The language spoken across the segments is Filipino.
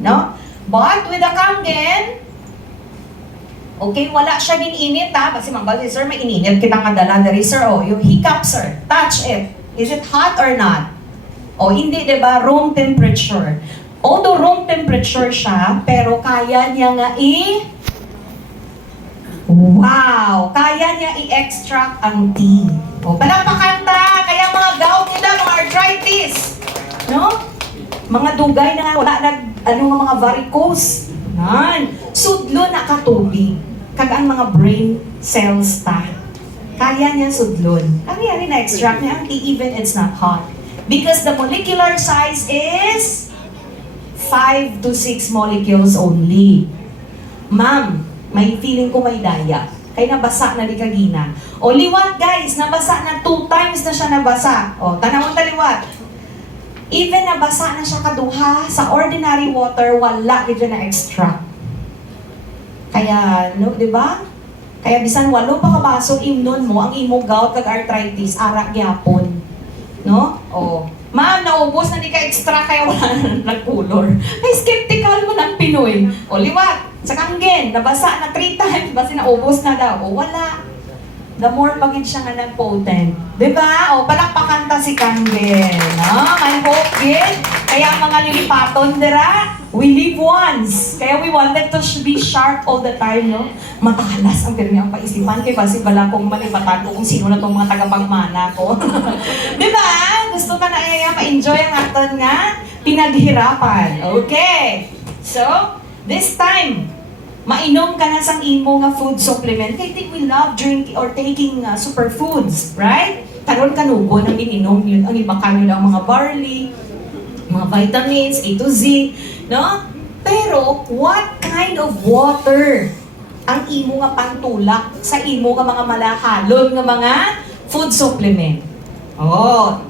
no? But with the Kangen, okay, wala siya gininit ha. Kasi manggal, sir, may ininit kitang kadala dari, sir. O, yung hiccup, sir. Touch it. Is it hot or not? O, hindi, di ba? Room temperature. Although room temperature siya, pero kaya niya nga wow! Kaya niya i-extract ang tea. O, palakpakan ta! Kaya mga gout nila, mga arthritis. No? Mga dugay na nga, wala mga varicose. Yan. Sudlo na katubig. Kag ang mga brain cells ta. Kaya niya sudlon. Kaya rin na-extract niya ang tea even it's not hot. Because the molecular size is 5 to 6 molecules only. Ma'am, may feeling ko may daya. Kaya nabasa na di kagina. O liwat guys, nabasa na 2 times na siya nabasa. O, tanawang taliwat. Even nabasa na siya kaduha, sa ordinary water, wala dito na extract. Kaya, no, di ba? Kaya bisan walo pa kabaso imnon mo, ang imo gout kag arthritis, ara gyapon. No? O, ma'am, naubos na di ka extra kaya wala na nagkulor. Ay, skeptical mo ng Pinoy. O, liwat. Sa Kangen, nabasa na 3 times, basta naubos na daw. O, wala. The more pagid siya nga nag-potent. Diba? O, palakpakan ta si Kangen. No? I hope yun. Kaya mga lilipaton, dira, we live once. Kaya we wanted to be sharp all the time, no? Matalas ang pirmi paisipan. Kaya kasi bala kong malipatan ko kung sino na itong mga tagapangmana ko. Diba? Gusto ka na ma-enjoy ang aton nga pinaghirapan. Okay. So, this time, mainom ka na sang imo nga food supplement. Kaya think we love drinking or taking superfoods, right? Karon kanugo nang ininom yun. Ang iba kanyo lang mga barley, mga vitamins, A to Z, no? Pero, what kind of water ang imo nga pantulak sa imo nga mga malahalon nga mga food supplement? Oh,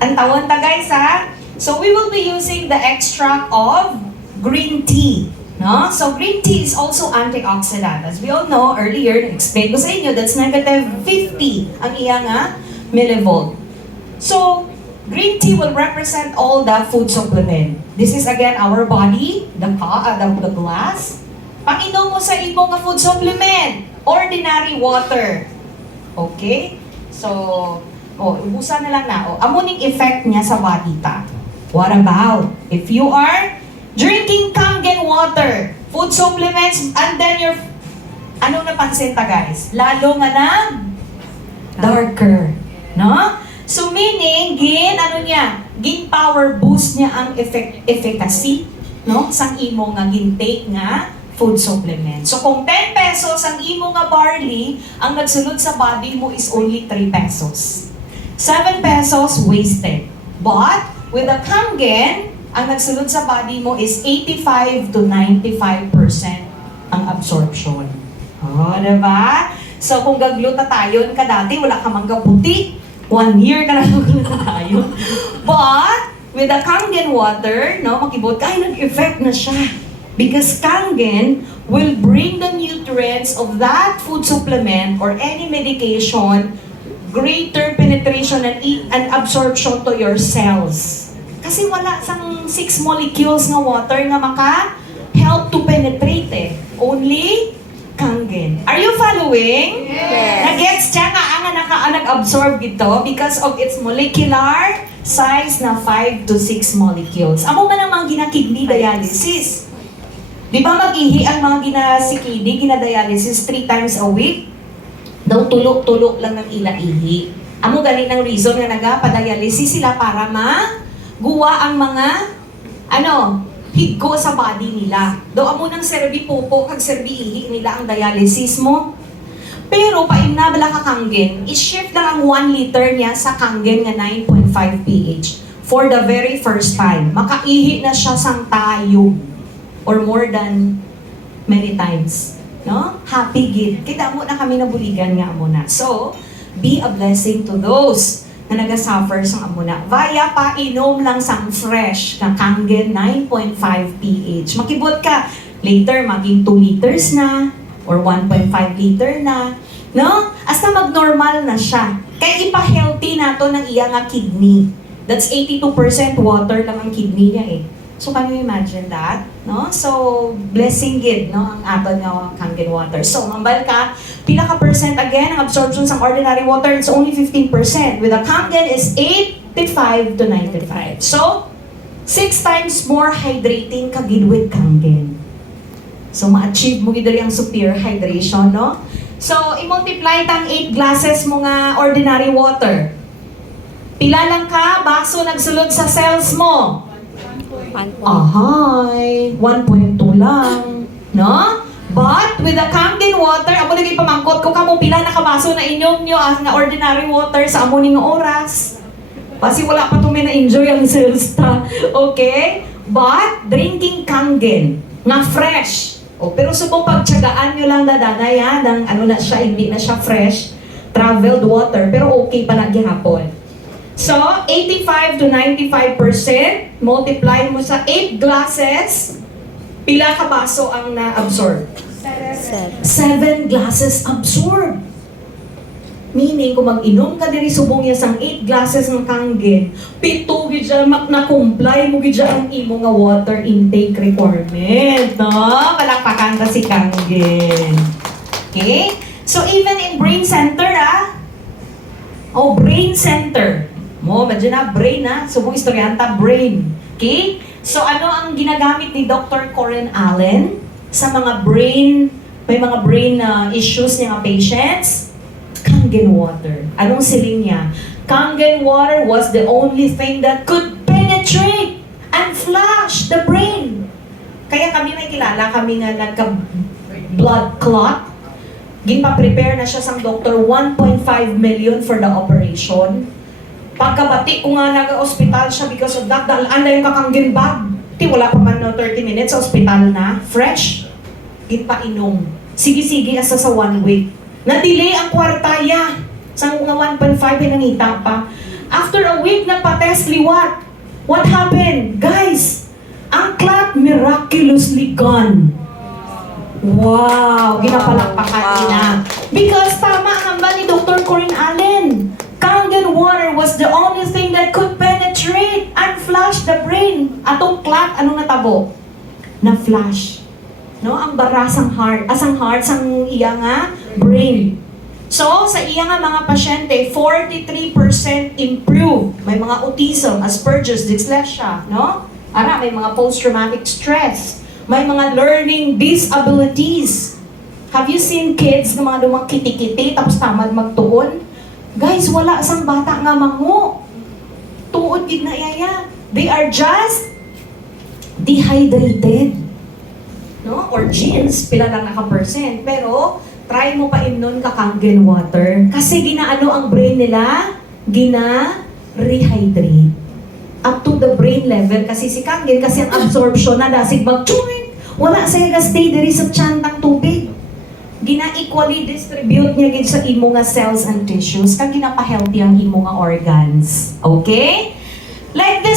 ang tawon ta guys ha? So, we will be using the extract of green tea. No? So, green tea is also antioxidant. As we all know, earlier, explain ko sa inyo, that's negative 50 ang iya nga millivolt. So, green tea will represent all the food supplement. This is again our body, the glass. Pag-inom mo sa ibong nga food supplement, ordinary water. Okay? So, ubusan na lang na. Amuning effect niya sa body ta. What about if you are drinking Kangen water, food supplements, and then your, anong napansin ta guys? Lalo nga na darker. No? So meaning, gin power boost niya ang efficacy, no? Sang imo nga gintake nga food supplement. So kung 10 pesos ang imo nga barley, ang nagsunod sa body mo is only 3 pesos. 7 pesos wasted. But with the Kangen, ang nagsunod sa body mo is 85 to 95% ang absorption. Oh, diba? So, kung gagluta tayo ka dati, wala ka manggaputi. 1 year ka na gagluta tayo. But, with the Kangen water, no, makibot ka, ay nag-effect na siya. Because Kangen will bring the nutrients of that food supplement or any medication, greater penetration and absorption to your cells. Kasi wala sang 6 molecules ng water nga maka-help to penetrate eh. Only Kangen. Are you following? Yes. Nag-gets siya nga ang nag-absorb dito because of its molecular size na 5 to 6 molecules. Amo man ang mga gina-kidney dialysis. Di ba mag-ihi ang mga gina-kidney, gina-dialysis 3 times a week? Daw tulok-tulok lang ng ila-ihi. Amo galing ng reason nga nagpa-dialysis sila para guwa ang mga higgo sa body nila. Do amo nang serbi pupo kag serbi ihi nila ang dialysis mo. Pero paimna bala ka Kangen, i-shift lang ang 1 liter niya sa Kangen nga 9.5 pH for the very first time. Makaihi na siya sang tayo or more than many times. No? Happy gid. Kita mo na kami nabuligan nga mo na. So, be a blessing to those na nagasuffer sa amuna. Via painom lang sang fresh na Kangen 9.5 pH. Makibot ka, later maging 2 liters na or 1.5 liter na. No? Hasta mag-normal na siya. Kaya ipa-healthy nato ng iya nga kidney. That's 82% water lang ang kidney niya eh. So, can you imagine that? No? So, blessing gid, no? Ang aton nga Kangen water. So, mambal ka, pila ka percent again, ang absorption sa ordinary water, it's only 15%. With a Kangen is 85 to 95. So, 6 times more hydrating kagid with Kangen. So, ma-achieve mo gid diri ang superior hydration, no? So, i-multiply tang 8 glasses mo nga ordinary water. Pila lang ka, baso nagsulod sa cells mo? Ahay, 1.2 lang. No? But, with the Kangen water, amo naging pamangkot ko kamo pila nakabaso na inyong nyo as nga ordinary water sa amo ning oras. Kasi wala pa tumi na enjoy ang cells ta. Okay? But, drinking Kangen, na fresh. O, pero subong pagtsagaan nyo lang dadanay ha, ng ano na siya, hindi na siya fresh, traveled water, pero okay pa na gihapon. So, 85 to 95%, multiply mo sa 8 glasses, pila ka baso ang na-absorb? 7 glasses absorb. Meaning, kung mag-inom ka diri subong ya sang 8 glasses ng Kangen, 7 gid dyan na-comply mo gid dyan ang imo nga water intake requirement. No? Palakpakan ka si Kangen. Okay? So, even in brain center, brain center. Mo, medyo na brain subong istoryanta, brain. Okay? So, ano ang ginagamit ni Dr. Corinne Allen sa mga brain, may mga brain issues niya mga patients? Kangen water. Anong siling niya? Kangen water was the only thing that could penetrate and flush the brain. Kaya kami may kilala, kami nga nagka-blood clot. Ginpa-prepare na siya sang doktor, 1.5 million for the operation. Pagkabati ko nga nag-hospital siya because of that, dalaan na yung Kangen bag. Wala pa man 30 minutes sa hospital na, fresh. Ginpa-inom. Sige-sige asa sa 1 week. Na-delay ang kwartaya. Sa mga 1.5 nangita pa. After a week na pa-test liwat. What happened? Guys, ang clot miraculously gone. Wow! Ginapalakpakan nila. Because tama ang hamba ni Dr. Corinne Allen. Kangen water was the only thing that could penetrate and flush the brain. Atong clot, anong natabo? Na-flush. No? Ang barasang heart. Asang heart, sang iya nga brain. So, sa iya nga mga pasyente, 43% improve. May mga autism, Asperger's, dyslexia, no? May mga post-traumatic stress. May mga learning disabilities. Have you seen kids na mga dumang kiti-kiti tapos tamad magtuon? Guys, wala sang bata nga mango. Tuod gid na yaya. They are just dehydrated. No? Or genes, pila lang naka-percent. Pero, try mo pa imnon ka Kangen water. Kasi ginaano ang brain nila? Gina-rehydrate. Up to the brain level. Kasi si Kangen, kasi ang absorption na dasig mag-chewing. Wala sa'yo stay diri sa tiyantang tubig. Gina-equally distribute niya gid sa imo nga cells and tissues kag ginapa-healthy ang imo nga organs. Okay? Like this